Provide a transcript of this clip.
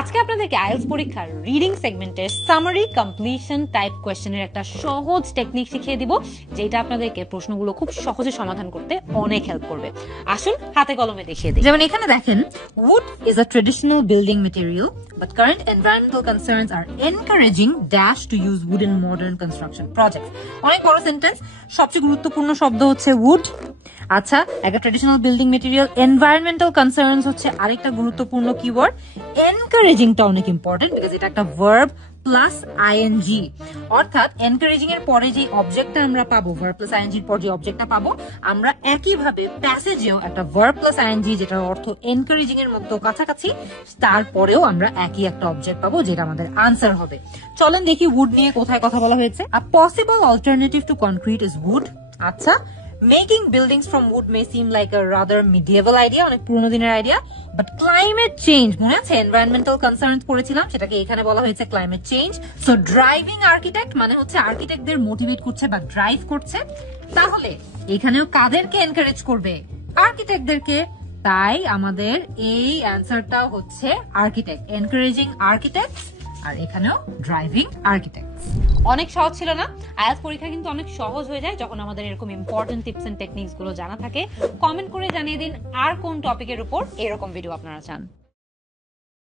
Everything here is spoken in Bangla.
আজকে আপনাদেরকে আইএলটিএস পরীক্ষার রিডিং সেগমেন্টের সামারি কমপ্লিশন টাইপ কোশ্চেনের একটা সহজ টেকনিক শিখিয়ে দিব, যেটা আপনাদেরকে প্রশ্নগুলো খুব সহজে সমাধান করতে অনেক হেল্প করবে। আসুন হাতে কলমে দেখিয়ে দিই। যেমন এখানে দেখেন, wood is a traditional building material, but current environmental concerns are encouraging dash to use wood in modern construction projects. অনেক বড় সেন্টেন্স, সবচেয়ে গুরুত্বপূর্ণ শব্দ হচ্ছে wood। আচ্ছা, একটা traditional building material, environmental concerns হচ্ছে আরেকটা গুরুত্বপূর্ণ কিওয়ার্ড। এনকারেজিংটা অনেক ইম্পর্টেন্ট বিকজ এটা একটা ভার্ব প্লাস আইএনজি, অর্থাৎ এনকারেজিং এর পরে যে অবজেক্টটা আমরা পাবো, ভার্ব প্লাস আইএনজি এর পর যে অবজেক্টটা পাবো, আমরা একইভাবে প্যাসেজেও একটা ভার্ব প্লাস আইএনজি যেটার অর্থ এনকারেজিং এর মতো কাছাকাছি, তারপরেও আমরা একই একটা অবজেক্ট পাবো যেটা আমাদের আনসার হবে। চলেন দেখি উড নিয়ে কোথায় কথা বলা হয়েছে। A possible alternative to concrete is wood. আচ্ছা, Making buildings from wood may seem like a rather medieval idea, অনেক পুরনো দিনের আইডিয়া, বাট ক্লাইমেট চেঞ্জ, মনে আছে এনভায়রনমেন্টাল কনসার্নস পড়েছিলাম, সেটাকে এখানে বলা হয়েছে climate change. So driving architect মানে হচ্ছে আর্কিটেক্টদের মোটিভেট করছে বা ড্রাইভ করছে, তাহলে এখানেও কাদেরকে এনকারেজ করবে? আর্কিটেক্টদেরকে। তাই আমাদের এই অ্যান্সারটাও হচ্ছে আর্কিটেক্ট, এনকারেজিং আর্কিটেক্টস, আর এখানেও ড্রাইভিং আর্কিটেক্টস। অনেক সহজ ছিল না? আইএলটিএস পরীক্ষা কিন্তু অনেক সহজ হয়ে যায় যখন আমাদের এরকম ইম্পর্টেন্ট টিপস এন্ড টেকনিক্স গুলো জানা থাকে। কমেন্ট করে জানিয়ে দিন আর কোন টপিকের উপর এরকম ভিডিও আপনারা চান।